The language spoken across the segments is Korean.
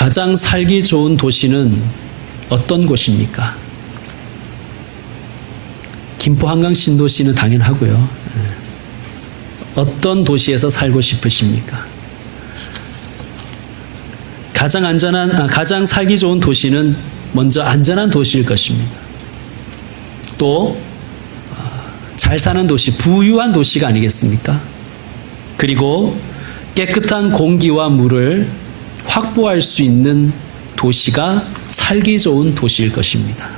가장 살기 좋은 도시는 어떤 곳입니까? 김포 한강 신도시는 당연하고요. 어떤 도시에서 살고 싶으십니까? 가장 살기 좋은 도시는 먼저 안전한 도시일 것입니다. 또 잘 사는 도시, 부유한 도시가 아니겠습니까? 그리고 깨끗한 공기와 물을 확보할 수 있는 도시가 살기 좋은 도시일 것입니다.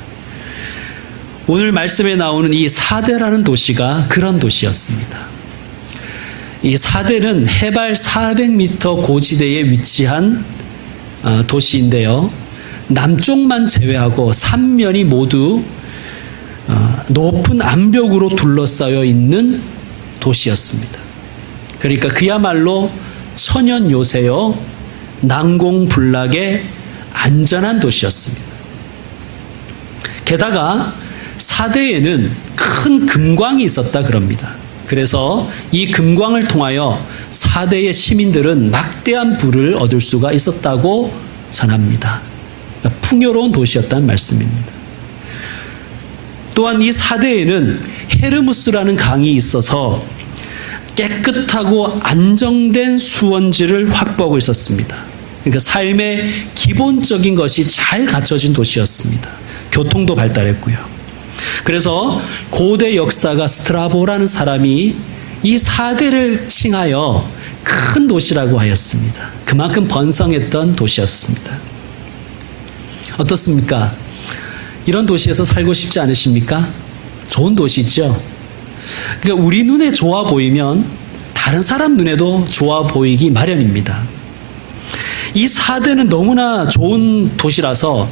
오늘 말씀에 나오는 이 사대라는 도시가 그런 도시였습니다. 이 사대는 해발 400m 고지대에 위치한 도시인데요. 남쪽만 제외하고 3면이 모두 높은 암벽으로 둘러싸여 있는 도시였습니다. 그러니까 그야말로 천연 요새요, 난공불락의 안전한 도시였습니다. 게다가 사대에는 큰 금광이 있었다 그럽니다. 그래서 이 금광을 통하여 사대의 시민들은 막대한 부를 얻을 수가 있었다고 전합니다. 그러니까 풍요로운 도시였다는 말씀입니다. 또한 이 사대에는 헤르무스라는 강이 있어서 깨끗하고 안정된 수원지를 확보하고 있었습니다. 그러니까 삶의 기본적인 것이 잘 갖춰진 도시였습니다. 교통도 발달했고요. 그래서 고대 역사가 스트라보라는 사람이 이 사대를 칭하여 큰 도시라고 하였습니다. 그만큼 번성했던 도시였습니다. 어떻습니까? 이런 도시에서 살고 싶지 않으십니까? 좋은 도시죠. 그러니까 우리 눈에 좋아 보이면 다른 사람 눈에도 좋아 보이기 마련입니다. 이 사대는 너무나 좋은 도시라서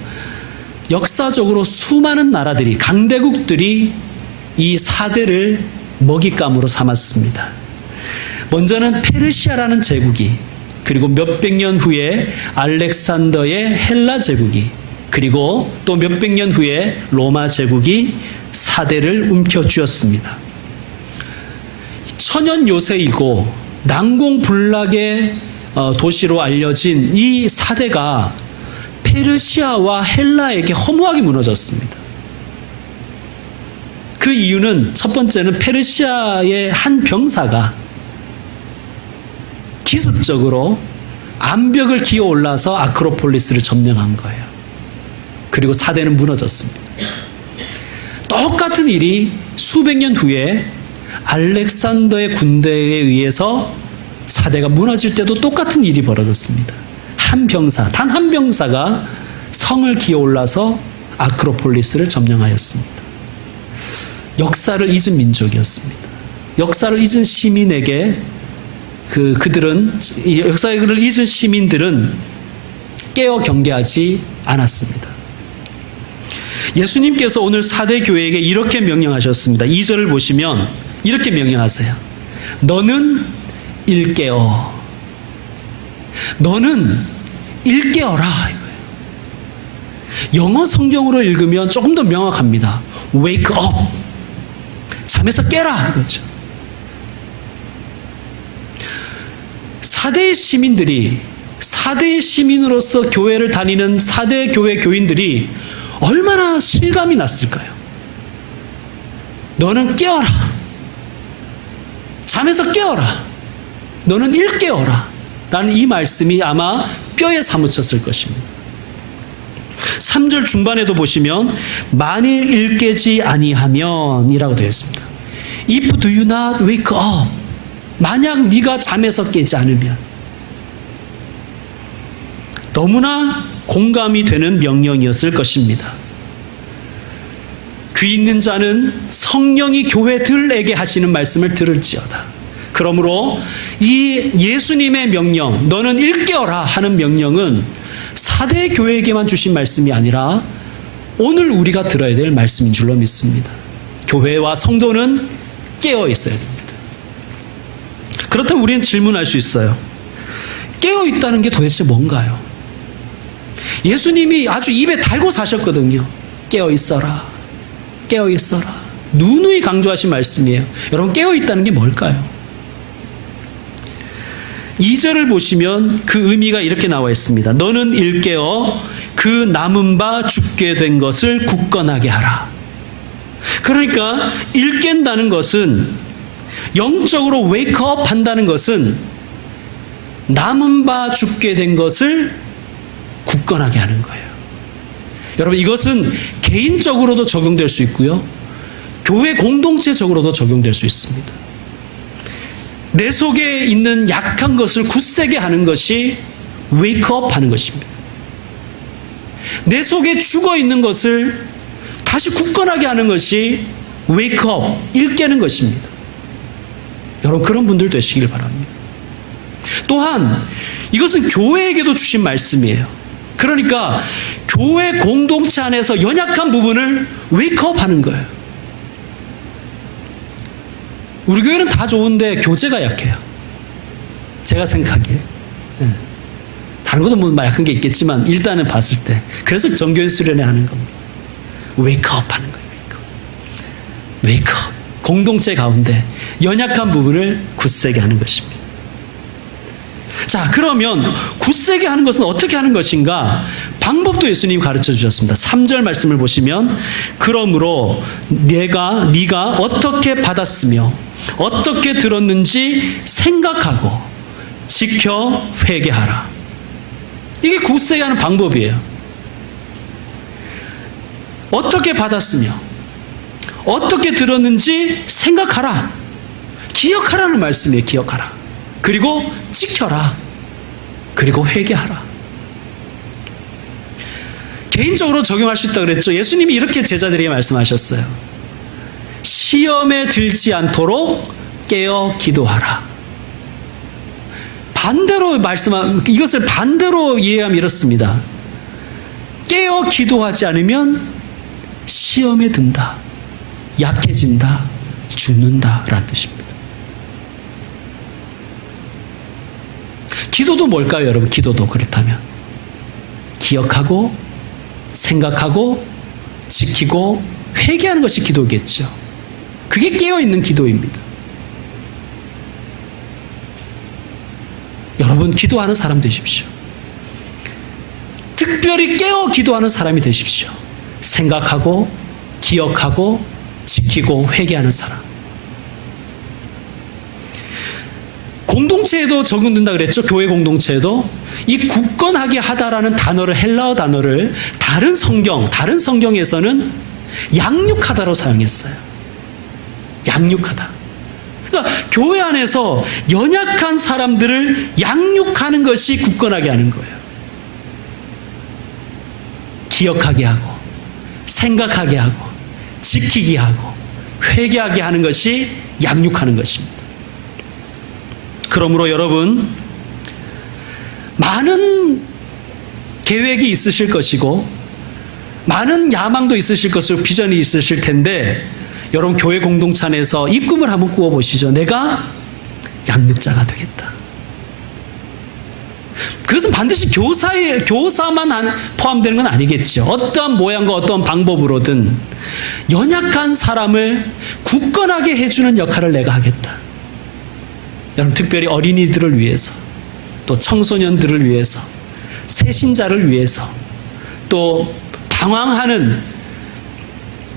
역사적으로 수많은 나라들이, 강대국들이 이 사대를 먹잇감으로 삼았습니다. 먼저는 페르시아라는 제국이, 그리고 몇백 년 후에 알렉산더의 헬라 제국이, 그리고 또 몇백 년 후에 로마 제국이 사대를 움켜쥐었습니다. 천연 요새이고 난공불락의 도시로 알려진 이 사대가 페르시아와 헬라에게 허무하게 무너졌습니다. 그 이유는 첫 번째는 페르시아의 한 병사가 기습적으로 암벽을 기어 올라서 아크로폴리스를 점령한 거예요. 그리고 사대는 무너졌습니다. 똑같은 일이 수백 년 후에 알렉산더의 군대에 의해서 사대가 무너질 때도 똑같은 일이 벌어졌습니다. 한 병사, 단 한 병사가 성을 기어 올라서 아크로폴리스를 점령하였습니다. 역사를 잊은 민족이었습니다. 역사를 잊은 시민에게 역사를 잊은 시민들은 깨어 경계하지 않았습니다. 예수님께서 오늘 사대 교회에게 이렇게 명령하셨습니다. 2절을 보시면 이렇게 명령하세요. 너는 일깨어. 너는 일깨어라. 이거예요. 영어 성경으로 읽으면 조금 더 명확합니다. Wake up. 잠에서 깨라. 이거죠. 사대의 시민들이, 사대의 시민으로서 교회를 다니는 사대 교회 교인들이 얼마나 실감이 났을까요? 너는 깨어라. 잠에서 깨어라. 너는 일깨어라. 라는 이 말씀이 아마 뼈에 사무쳤을 것입니다. 3절 중반에도 보시면 만일 일깨지 아니하면 이라고 되어 있습니다. If do you not wake up. 만약 네가 잠에서 깨지 않으면. 너무나 공감이 되는 명령이었을 것입니다. 귀 있는 자는 성령이 교회들에게 하시는 말씀을 들을지어다. 그러므로 이 예수님의 명령, 너는 일깨어라 하는 명령은 사대 교회에게만 주신 말씀이 아니라 오늘 우리가 들어야 될 말씀인 줄로 믿습니다. 교회와 성도는 깨어 있어야 됩니다. 그렇다면 우리는 질문할 수 있어요. 깨어 있다는 게 도대체 뭔가요? 예수님이 아주 입에 달고 사셨거든요. 깨어 있어라. 깨어 있어라. 누누이 강조하신 말씀이에요. 여러분, 깨어 있다는 게 뭘까요? 2절을 보시면 그 의미가 이렇게 나와 있습니다. 너는 일깨어 그 남은 바 죽게 된 것을 굳건하게 하라. 그러니까 일깬다는 것은, 영적으로 웨이크업 한다는 것은 남은 바 죽게 된 것을 굳건하게 하는 거예요. 여러분, 이것은 개인적으로도 적용될 수 있고요, 교회 공동체적으로도 적용될 수 있습니다. 내 속에 있는 약한 것을 굳세게 하는 것이 웨이크업 하는 것입니다. 내 속에 죽어 있는 것을 다시 굳건하게 하는 것이 웨이크업, 일깨는 것입니다. 여러분, 그런 분들 되시길 바랍니다. 또한 이것은 교회에게도 주신 말씀이에요. 그러니까 교회 공동체 안에서 연약한 부분을 웨이크업 하는 거예요. 우리 교회는 다 좋은데 교제가 약해요. 제가 생각하기에. 다른 것도 뭐 약한 게 있겠지만 일단은 봤을 때. 그래서 정교회 수련회 하는 겁니다. 웨이크업 하는 거예요. 웨이크업. 공동체 가운데 연약한 부분을 굳세게 하는 것입니다. 자, 그러면 굳세게 하는 것은 어떻게 하는 것인가? 방법도 예수님이 가르쳐 주셨습니다. 3절 말씀을 보시면, 그러므로 네가 어떻게 받았으며 어떻게 들었는지 생각하고 지켜 회개하라. 이게 굳세게 하는 방법이에요. 어떻게 받았으며 어떻게 들었는지 생각하라. 기억하라는 말씀이에요. 기억하라. 그리고 지켜라. 그리고 회개하라. 개인적으로 적용할 수 있다고 그랬죠. 예수님이 이렇게 제자들에게 말씀하셨어요. 시험에 들지 않도록 깨어 기도하라. 반대로 이것을 반대로 이해하면 이렇습니다. 깨어 기도하지 않으면 시험에 든다, 약해진다, 죽는다 라는 뜻입니다. 기도도 뭘까요, 여러분? 기도도 그렇다면 기억하고 생각하고 지키고 회개하는 것이 기도겠죠. 그게 깨어있는 기도입니다. 여러분, 기도하는 사람 되십시오. 특별히 깨어 기도하는 사람이 되십시오. 생각하고 기억하고 지키고 회개하는 사람. 공동체에도 적용된다 그랬죠. 교회 공동체에도 이 굳건하게 하다라는 단어를, 헬라어 단어를 다른 성경에서는 양육하다로 사용했어요. 양육하다. 그러니까 교회 안에서 연약한 사람들을 양육하는 것이 굳건하게 하는 거예요. 기억하게 하고 생각하게 하고 지키게 하고 회개하게 하는 것이 양육하는 것입니다. 그러므로 여러분, 많은 계획이 있으실 것이고 많은 야망도 있으실 것이고 비전이 있으실 텐데, 여러분 교회 공동체 안에서 이 꿈을 한번 꾸어보시죠. 내가 양육자가 되겠다. 그것은 반드시 교사만 포함되는 건 아니겠죠. 어떠한 모양과 어떠한 방법으로든 연약한 사람을 굳건하게 해주는 역할을 내가 하겠다. 여러분, 특별히 어린이들을 위해서, 또 청소년들을 위해서, 새신자를 위해서, 또 방황하는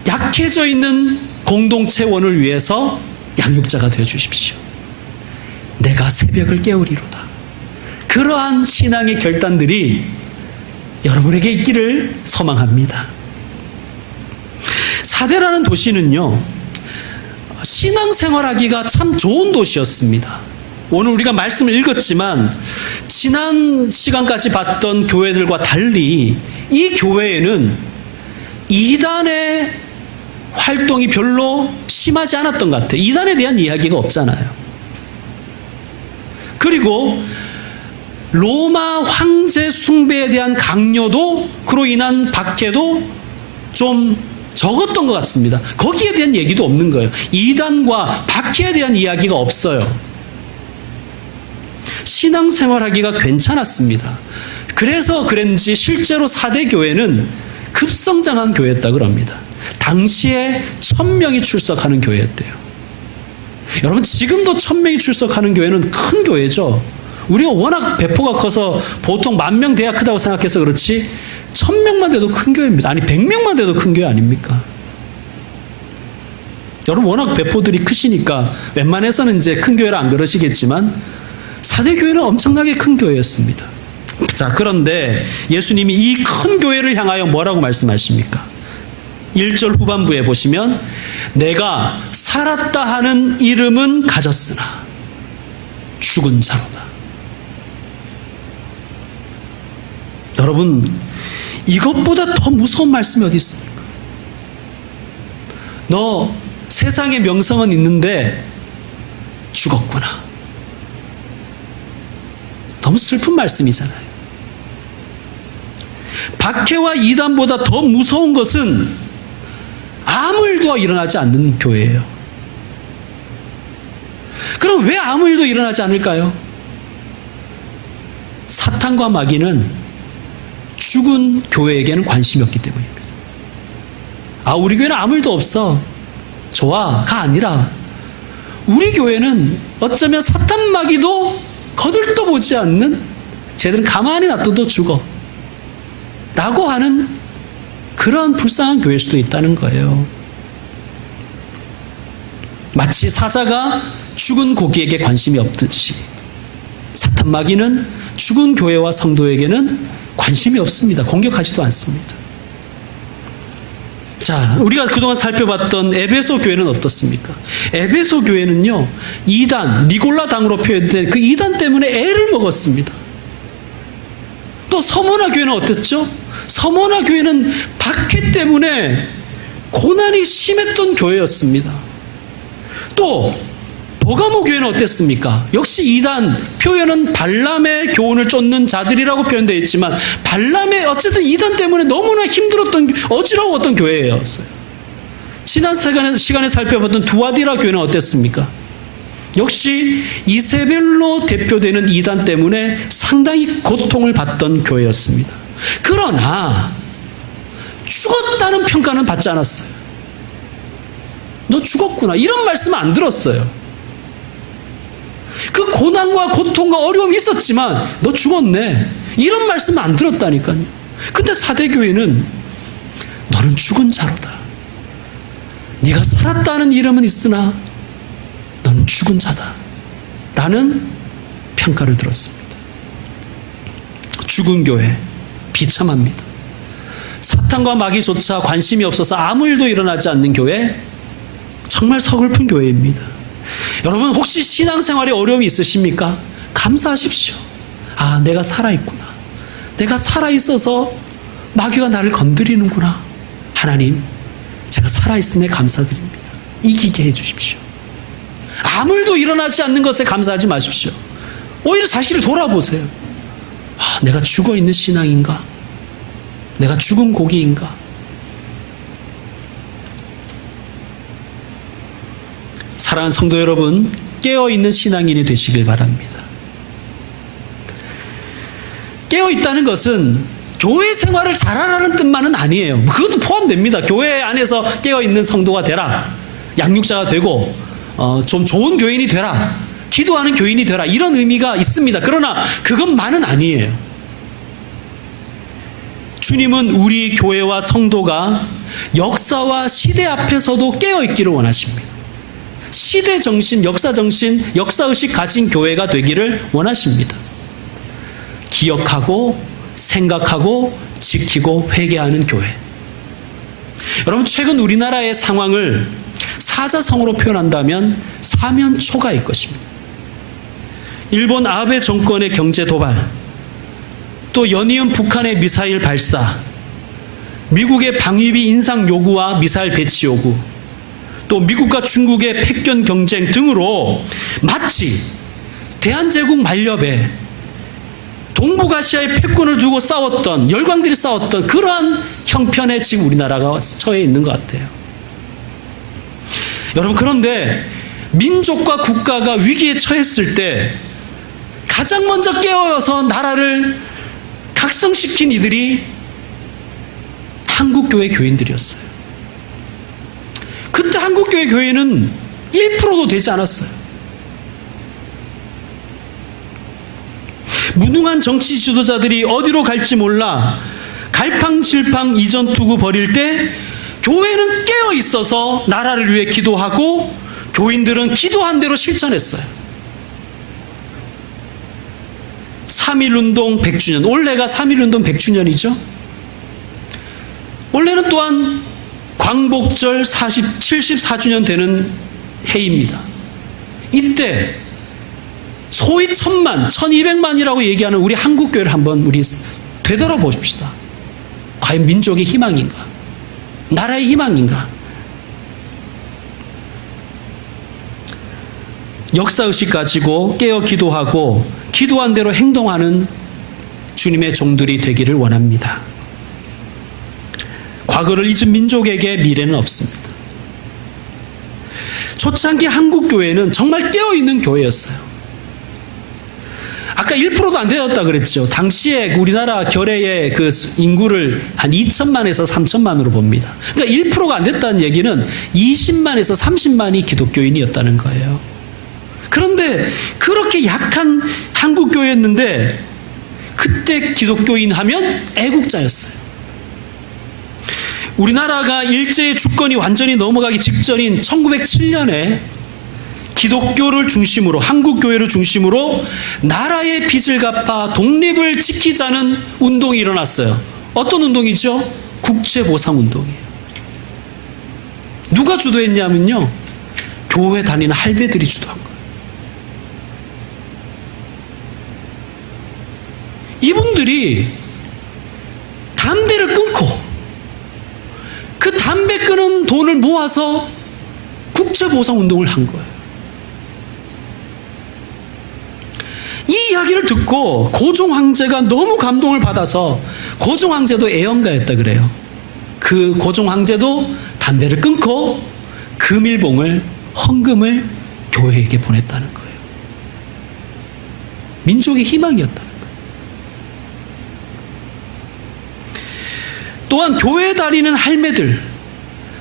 약해져 있는 공동체원을 위해서 양육자가 되어 주십시오. 내가 새벽을 깨우리로다. 그러한 신앙의 결단들이 여러분에게 있기를 소망합니다. 사대라는 도시는요, 신앙생활하기가 참 좋은 도시였습니다. 오늘 우리가 말씀을 읽었지만 지난 시간까지 봤던 교회들과 달리 이 교회에는 이단의 활동이 별로 심하지 않았던 것 같아요. 이단에 대한 이야기가 없잖아요. 그리고 로마 황제 숭배에 대한 강요도, 그로 인한 박해도 좀 적었던 것 같습니다. 거기에 대한 얘기도 없는 거예요. 이단과 박해에 대한 이야기가 없어요. 신앙생활하기가 괜찮았습니다. 그래서 그런지 실제로 4대 교회는 급성장한 교회였다고 합니다. 당시에 1000명이 출석하는 교회였대요. 여러분, 지금도 1000명이 출석하는 교회는 큰 교회죠. 우리가 워낙 배포가 커서 보통 10,000명 돼야 크다고 생각해서 그렇지 1,000명만 돼도 큰 교회입니다. 아니 100명만 돼도 큰 교회 아닙니까? 여러분 워낙 배포들이 크시니까 웬만해서는 이제 큰 교회를 안 그러시겠지만 사대 교회는 엄청나게 큰 교회였습니다. 자, 그런데 예수님이 이 큰 교회를 향하여 뭐라고 말씀하십니까? 1절 후반부에 보시면 내가 살았다 하는 이름은 가졌으나 죽은 자로다. 여러분 이것보다 더 무서운 말씀이 어디 있습니까? 너 세상에 명성은 있는데 죽었구나. 너무 슬픈 말씀이잖아요. 박해와 이단보다 더 무서운 것은 아무 일도 일어나지 않는 교회예요. 그럼 왜 아무 일도 일어나지 않을까요? 사탄과 마귀는 죽은 교회에게는 관심이 없기 때문입니다. 아, 우리 교회는 아무 일도 없어. 좋아가 아니라 우리 교회는 어쩌면 사탄 마귀도 거들떠보지 않는, 쟤들은 가만히 놔둬도 죽어 라고 하는 그런 불쌍한 교회일 수도 있다는 거예요. 마치 사자가 죽은 고기에게 관심이 없듯이 사탄 마귀는 죽은 교회와 성도에게는 관심이 없습니다. 공격하지도 않습니다. 자, 우리가 그동안 살펴봤던 에베소 교회는 어떻습니까? 에베소 교회는요, 이단, 니골라 당으로 표현된 그 이단 때문에 애를 먹었습니다. 또 서모나 교회는 어땠죠? 서모나 교회는 박해 때문에 고난이 심했던 교회였습니다. 또 버가모 교회는 어땠습니까? 역시 이단, 표현은 발람의 교훈을 쫓는 자들이라고 표현되어 있지만 발람의 어쨌든 이단 때문에 너무나 힘들었던, 어지러웠던 교회였어요. 지난 시간에 살펴봤던 두아디라 교회는 어땠습니까? 역시 이세벨로 대표되는 이단 때문에 상당히 고통을 받던 교회였습니다. 그러나 죽었다는 평가는 받지 않았어요. 너 죽었구나 이런 말씀은 안 들었어요. 그 고난과 고통과 어려움이 있었지만 너 죽었네 이런 말씀은 안 들었다니까요. 근데 사대교회는 너는 죽은 자로다. 네가 살았다는 이름은 있으나 너는 죽은 자다 라는 평가를 들었습니다. 죽은 교회 비참합니다. 사탄과 마귀조차 관심이 없어서 아무 일도 일어나지 않는 교회, 정말 서글픈 교회입니다. 여러분 혹시 신앙생활에 어려움이 있으십니까? 감사하십시오. 아, 내가 살아있구나. 내가 살아있어서 마귀가 나를 건드리는구나. 하나님, 제가 살아있음에 감사드립니다. 이기게 해주십시오. 아무 일도 일어나지 않는 것에 감사하지 마십시오. 오히려 자신을 돌아보세요. 아, 내가 죽어있는 신앙인가? 내가 죽은 고기인가? 사랑하는 성도 여러분, 깨어있는 신앙인이 되시길 바랍니다. 깨어있다는 것은 교회 생활을 잘하라는 뜻만은 아니에요. 그것도 포함됩니다. 교회 안에서 깨어있는 성도가 되라, 양육자가 되고 좀 좋은 교인이 되라, 기도하는 교인이 되라, 이런 의미가 있습니다. 그러나 그것만은 아니에요. 주님은 우리 교회와 성도가 역사와 시대 앞에서도 깨어있기를 원하십니다. 시대 정신, 역사 정신, 역사의식 가진 교회가 되기를 원하십니다. 기억하고 생각하고 지키고 회개하는 교회. 여러분 최근 우리나라의 상황을 사자성어로 표현한다면 사면초가일 것입니다. 일본 아베 정권의 경제 도발, 또 연이은 북한의 미사일 발사, 미국의 방위비 인상 요구와 미사일 배치 요구, 또 미국과 중국의 패권 경쟁 등으로 마치 대한제국 만렵에 동북아시아의 패권을 두고 싸웠던, 열강들이 싸웠던 그러한 형편에 지금 우리나라가 처해 있는 것 같아요. 여러분 그런데 민족과 국가가 위기에 처했을 때 가장 먼저 깨어서 나라를 각성시킨 이들이 한국교회 교인들이었어요. 그때 한국교회 교회는 1%도 되지 않았어요. 무능한 정치 지도자들이 어디로 갈지 몰라 갈팡질팡 이전 투구 벌일 때 교회는 깨어 있어서 나라를 위해 기도하고 교인들은 기도한 대로 실천했어요. 3.1운동 100주년, 올해가 3.1운동 100주년이죠. 올해는 또한 광복절 74주년 되는 해입니다. 이때 소위 1000만, 1200만이라고 얘기하는 우리 한국교회를 한번 우리 되돌아보십시다. 과연 민족의 희망인가? 나라의 희망인가? 역사의식 가지고 깨어 기도하고 기도한 대로 행동하는 주님의 종들이 되기를 원합니다. 과거를 잊은 민족에게 미래는 없습니다. 초창기 한국교회는 정말 깨어있는 교회였어요. 아까 1%도 안 되었다 그랬죠. 당시에 우리나라 결의의 그 인구를 한 2천만에서 3천만으로 봅니다. 그러니까 1%가 안 됐다는 얘기는 20만에서 30만이 기독교인이었다는 거예요. 그런데 그렇게 약한 한국교회였는데 그때 기독교인 하면 애국자였어요. 우리나라가 일제의 주권이 완전히 넘어가기 직전인 1907년에 기독교를 중심으로, 한국교회를 중심으로 나라의 빚을 갚아 독립을 지키자는 운동이 일어났어요. 어떤 운동이죠? 국제보상운동이에요. 누가 주도했냐면요, 교회 다니는 할배들이 주도한 거예요. 이분들이 담배를 끊고 그 담배 끊은 돈을 모아서 국제보상운동을 한 거예요. 이 이야기를 듣고 고종 황제가 너무 감동을 받아서, 고종 황제도 애연가였다 그래요. 그 고종 황제도 담배를 끊고 금일봉을, 헌금을 교회에게 보냈다는 거예요. 민족의 희망이었다는 거예요. 또한 교회 다니는 할매들,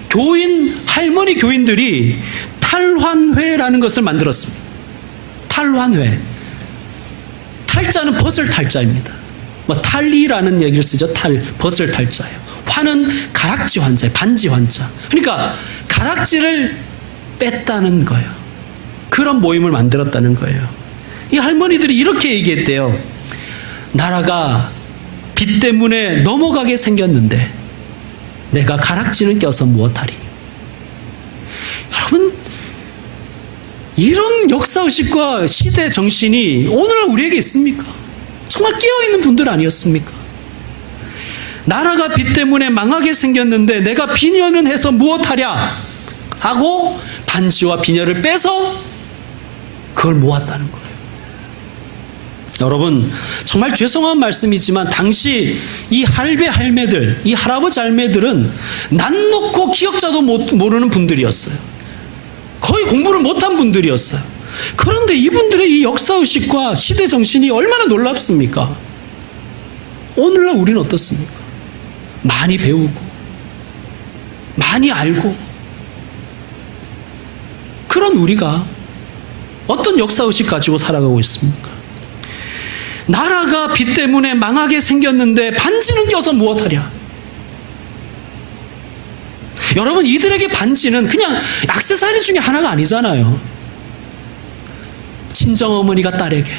교인, 할머니 교인들이 탈환회라는 것을 만들었습니다. 탈환회. 탈자는 벗을 탈자입니다. 탈리라는 얘기를 쓰죠. 벗을 탈자예요. 환은 가락지 환자예요. 반지 환자. 그러니까 가락지를 뺐다는 거예요. 그런 모임을 만들었다는 거예요. 이 할머니들이 이렇게 얘기했대요. 나라가 빚 때문에 넘어가게 생겼는데 내가 가락지는 껴서 무엇하리. 여러분, 이런 역사의식과 시대 정신이 오늘날 우리에게 있습니까? 정말 깨어있는 분들 아니었습니까? 나라가 빚 때문에 망하게 생겼는데 내가 비녀는 해서 무엇하랴 하고 반지와 비녀를 빼서 그걸 모았다는 거예요. 여러분, 정말 죄송한 말씀이지만 당시 이 할배 할매들, 이 할아버지 할매들은 난 놓고 기억자도 모르는 분들이었어요. 거의 공부를 못한 분들이었어요. 그런데 이분들의 이 역사의식과 시대정신이 얼마나 놀랍습니까? 오늘날 우리는 어떻습니까? 많이 배우고 많이 알고 그런 우리가 어떤 역사의식 가지고 살아가고 있습니까? 나라가 빚 때문에 망하게 생겼는데 반지는 껴서 무엇하랴. 여러분, 이들에게 반지는 그냥 액세서리 중에 하나가 아니잖아요. 친정어머니가 딸에게,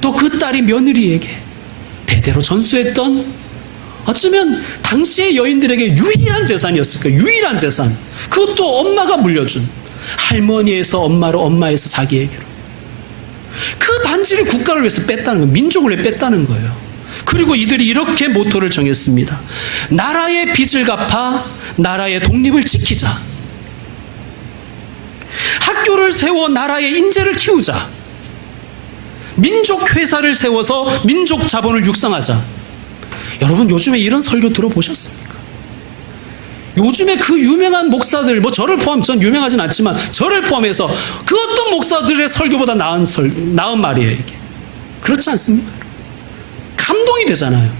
또 그 딸이 며느리에게 대대로 전수했던, 어쩌면 당시의 여인들에게 유일한 재산이었을 거예요. 유일한 재산. 그것도 엄마가 물려준, 할머니에서 엄마로, 엄마에서 자기에게로. 그 반지를 국가를 위해서 뺐다는 거예요. 민족을 위해 뺐다는 거예요. 그리고 이들이 이렇게 모토를 정했습니다. 나라의 빚을 갚아 나라의 독립을 지키자. 학교를 세워 나라의 인재를 키우자. 민족 회사를 세워서 민족 자본을 육성하자. 여러분, 요즘에 이런 설교 들어보셨습니까? 요즘에 그 유명한 목사들, 저를 포함, 전 유명하진 않지만 저를 포함해서 그 어떤 목사들의 설교보다 나은 말이에요, 이게. 그렇지 않습니까? 감동이 되잖아요.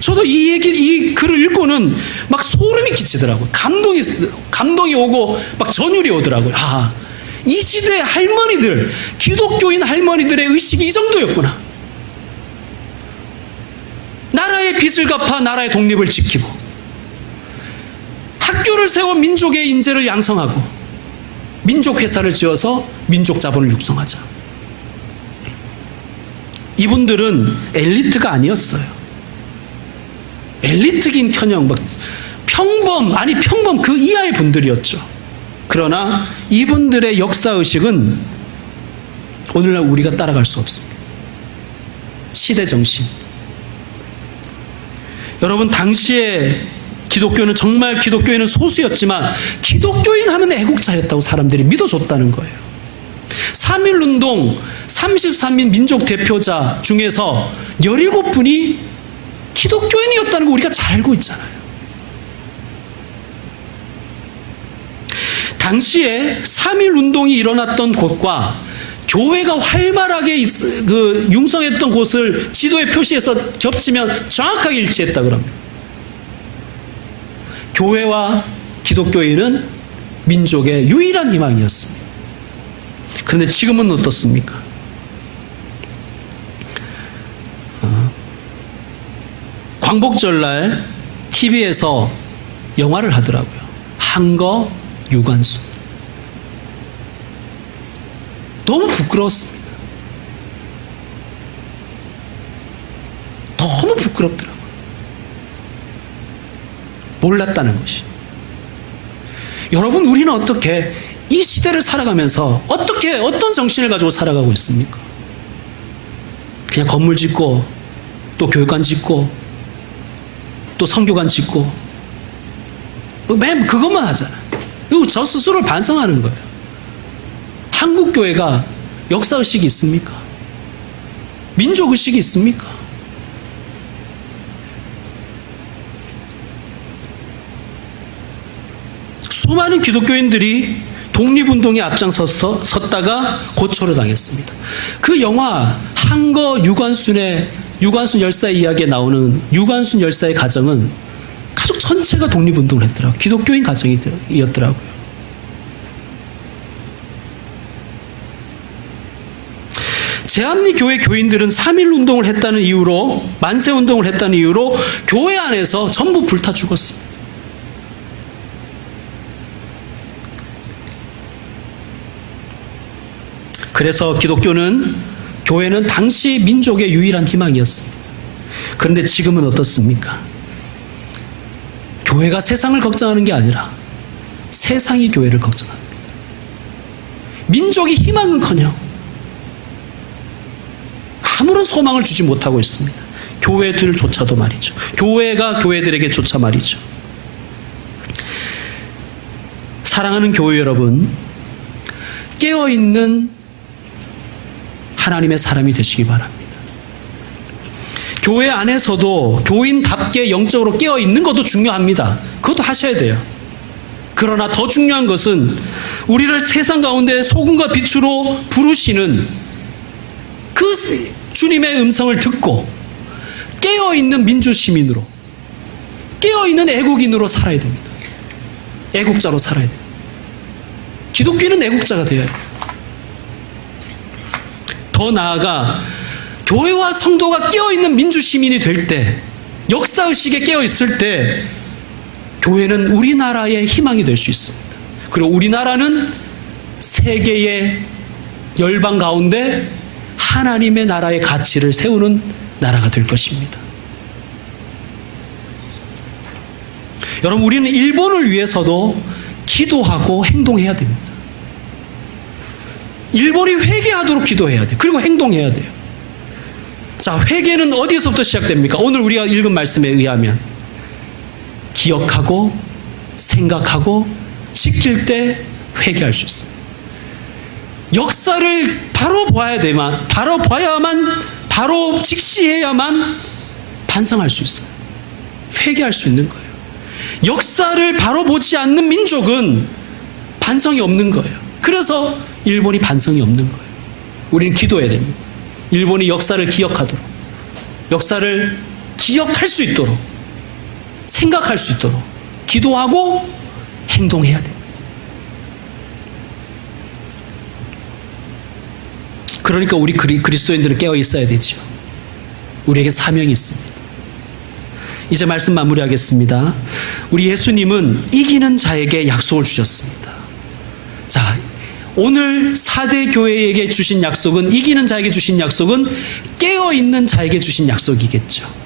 저도 이 글을 읽고는 막 소름이 끼치더라고요. 감동이 오고 막 전율이 오더라고요. 이 시대의 할머니들, 기독교인 할머니들의 의식이 이 정도였구나. 나라의 빚을 갚아 나라의 독립을 지키고, 학교를 세워 민족의 인재를 양성하고, 민족회사를 지어서 민족 자본을 육성하자. 이분들은 엘리트가 아니었어요. 엘리트긴 커녕 평범 그 이하의 분들이었죠. 그러나 이분들의 역사의식은 오늘날 우리가 따라갈 수 없습니다. 시대정신. 여러분, 당시에 기독교인은 소수였지만 기독교인 하면 애국자였다고 사람들이 믿어줬다는 거예요. 3.1운동 33인 민족 대표자 중에서 17분이 기독교인이었다는 거 우리가 잘 알고 있잖아요. 당시에 3.1운동이 일어났던 곳과 교회가 활발하게 융성했던 곳을 지도에 표시해서 겹치면 정확하게 일치했다 그럽니다. 교회와 기독교인은 민족의 유일한 희망이었습니다. 그런데 지금은 어떻습니까? 광복절날 TV에서 영화를 하더라고요. 한거 유관순. 너무 부끄러웠습니다. 너무 부끄럽더라고요. 몰랐다는 것이. 여러분, 우리는 어떻게 이 시대를 살아가면서 어떤 정신을 가지고 살아가고 있습니까? 그냥 건물 짓고, 또 교육관 짓고, 또 선교관 짓고, 맨 그것만 하잖아요. 그리고 저 스스로를 반성하는 거예요. 한국교회가 역사의식이 있습니까? 민족의식이 있습니까? 수많은 기독교인들이 독립운동에 앞장섰다가 고초를 당했습니다. 그 영화 한거 유관순 열사의 이야기에 나오는 유관순 열사의 가정은 가족 전체가 독립운동을 했더라고요. 기독교인 가정이었더라고요. 제합리 교회 교인들은 3.1운동을 했다는 이유로, 만세운동을 했다는 이유로 교회 안에서 전부 불타 죽었습니다. 그래서 교회는 당시 민족의 유일한 희망이었습니다. 그런데 지금은 어떻습니까? 교회가 세상을 걱정하는 게 아니라 세상이 교회를 걱정합니다. 민족이 희망은커녕 아무런 소망을 주지 못하고 있습니다. 교회들조차도 말이죠. 교회가 교회들에게조차 말이죠. 사랑하는 교회 여러분, 깨어있는 하나님의 사람이 되시기 바랍니다. 교회 안에서도 교인답게 영적으로 깨어있는 것도 중요합니다. 그것도 하셔야 돼요. 그러나 더 중요한 것은 우리를 세상 가운데 소금과 빛으로 부르시는 그 주님의 음성을 듣고 깨어있는 민주시민으로, 깨어있는 애국인으로 살아야 됩니다. 애국자로 살아야 됩니다. 기독교인은 애국자가 되어야 돼요. 더 나아가 교회와 성도가 깨어있는 민주시민이 될 때, 역사의식에 깨어있을 때 교회는 우리나라의 희망이 될 수 있습니다. 그리고 우리나라는 세계의 열방 가운데 하나님의 나라의 가치를 세우는 나라가 될 것입니다. 여러분, 우리는 일본을 위해서도 기도하고 행동해야 됩니다. 일본이 회개하도록 기도해야 돼요. 그리고 행동해야 돼요. 자, 회개는 어디서부터 시작됩니까? 오늘 우리가 읽은 말씀에 의하면 기억하고 생각하고 지킬 때 회개할 수 있습니다. 역사를 바로 봐야만, 바로 직시해야만 반성할 수 있어요. 회개할 수 있는 거예요. 역사를 바로 보지 않는 민족은 반성이 없는 거예요. 그래서 일본이 반성이 없는 거예요. 우리는 기도해야 됩니다. 일본이 역사를 기억하도록, 역사를 기억할 수 있도록, 생각할 수 있도록 기도하고 행동해야 됩니다. 그러니까 우리 그리스도인들은 깨어 있어야 되죠. 우리에게 사명이 있습니다. 이제 말씀 마무리하겠습니다. 우리 예수님은 이기는 자에게 약속을 주셨습니다. 자, 오늘 4대 교회에게 주신 약속은, 이기는 자에게 주신 약속은 깨어있는 자에게 주신 약속이겠죠.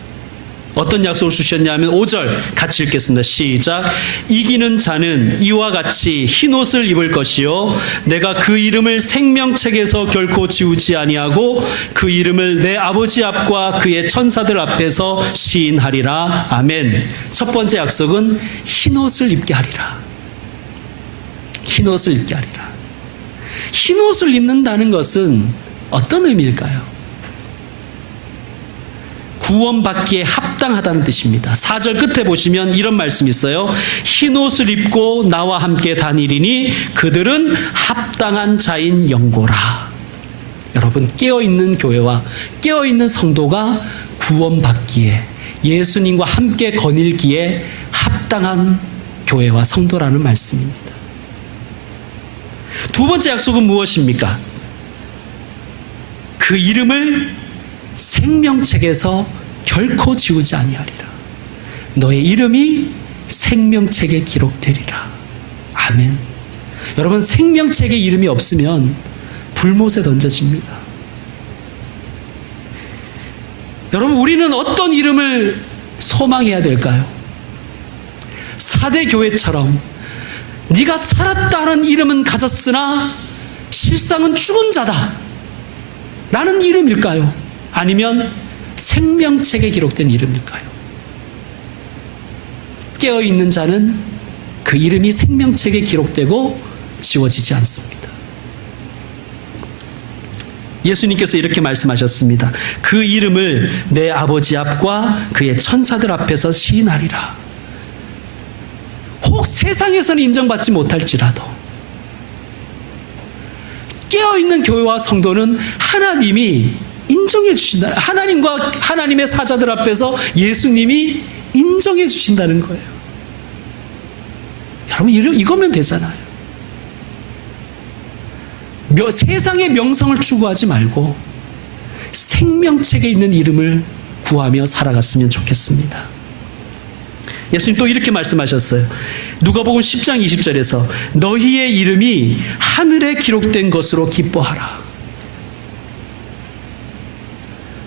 어떤 약속을 주셨냐면 5절 같이 읽겠습니다. 시작. 이기는 자는 이와 같이 흰옷을 입을 것이요 내가 그 이름을 생명책에서 결코 지우지 아니하고 그 이름을 내 아버지 앞과 그의 천사들 앞에서 시인하리라. 아멘. 첫 번째 약속은 흰옷을 입게 하리라. 흰옷을 입게 하리라. 흰옷을 입는다는 것은 어떤 의미일까요? 구원받기에 합당하다는 뜻입니다. 4절 끝에 보시면 이런 말씀이 있어요. 흰옷을 입고 나와 함께 다니리니 그들은 합당한 자인 영고라. 여러분, 깨어있는 교회와 깨어있는 성도가 구원받기에, 예수님과 함께 거닐기에 합당한 교회와 성도라는 말씀입니다. 두 번째 약속은 무엇입니까? 그 이름을 생명책에서 결코 지우지 아니하리라. 너의 이름이 생명책에 기록되리라. 아멘. 여러분, 생명책에 이름이 없으면 불못에 던져집니다. 여러분, 우리는 어떤 이름을 소망해야 될까요? 4대 교회처럼 네가 살았다는 이름은 가졌으나 실상은 죽은 자다 라는 이름일까요? 아니면 생명책에 기록된 이름일까요? 깨어있는 자는 그 이름이 생명책에 기록되고 지워지지 않습니다. 예수님께서 이렇게 말씀하셨습니다. 그 이름을 내 아버지 앞과 그의 천사들 앞에서 시인하리라. 혹 세상에서는 인정받지 못할지라도 깨어있는 교회와 성도는 하나님이 인정해 주신다. 하나님과 하나님의 사자들 앞에서 예수님이 인정해 주신다는 거예요. 여러분, 이거면 되잖아요. 세상의 명성을 추구하지 말고 생명책에 있는 이름을 구하며 살아갔으면 좋겠습니다. 예수님 또 이렇게 말씀하셨어요. 누가복음 10장 20절에서 너희의 이름이 하늘에 기록된 것으로 기뻐하라.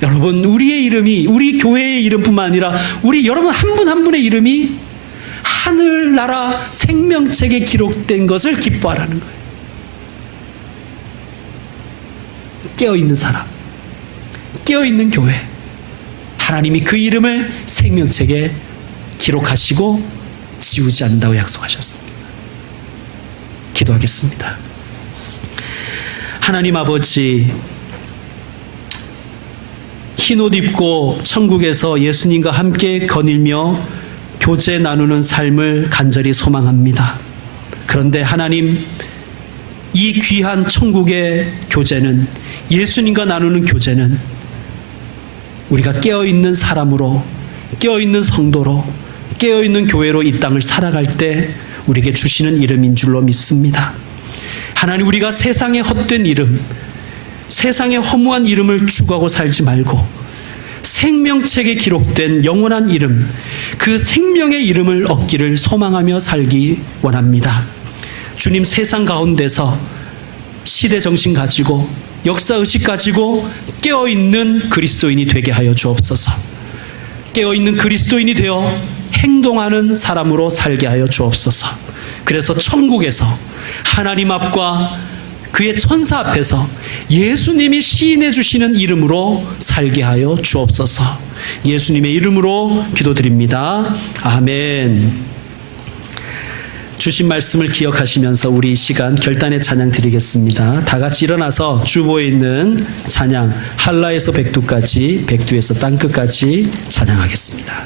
여러분, 우리의 이름이, 우리 교회의 이름뿐만 아니라 우리 여러분 한 분 한 분의 이름이 하늘나라 생명책에 기록된 것을 기뻐하라는 거예요. 깨어있는 사람, 깨어있는 교회, 하나님이 그 이름을 생명책에 기록하시고 지우지 않는다고 약속하셨습니다. 기도하겠습니다. 하나님 아버지, 흰옷 입고 천국에서 예수님과 함께 거닐며 교제 나누는 삶을 간절히 소망합니다. 그런데 하나님, 이 귀한 천국의 교제는, 예수님과 나누는 교제는 우리가 깨어있는 사람으로, 깨어있는 성도로, 깨어있는 교회로 이 땅을 살아갈 때 우리에게 주시는 이름인 줄로 믿습니다. 하나님, 우리가 세상의 헛된 이름, 세상의 허무한 이름을 추구하고 살지 말고 생명책에 기록된 영원한 이름, 그 생명의 이름을 얻기를 소망하며 살기 원합니다. 주님, 세상 가운데서 시대 정신 가지고 역사의식 가지고 깨어있는 그리스도인이 되게 하여 주옵소서. 깨어있는 그리스도인이 되어 행동하는 사람으로 살게 하여 주옵소서. 그래서 천국에서 하나님 앞과 그의 천사 앞에서 예수님이 시인해 주시는 이름으로 살게 하여 주옵소서. 예수님의 이름으로 기도드립니다. 아멘. 주신 말씀을 기억하시면서 우리 이 시간 결단의 찬양 드리겠습니다. 다 같이 일어나서 주보에 있는 찬양 한라에서 백두까지, 백두에서 땅끝까지 찬양하겠습니다.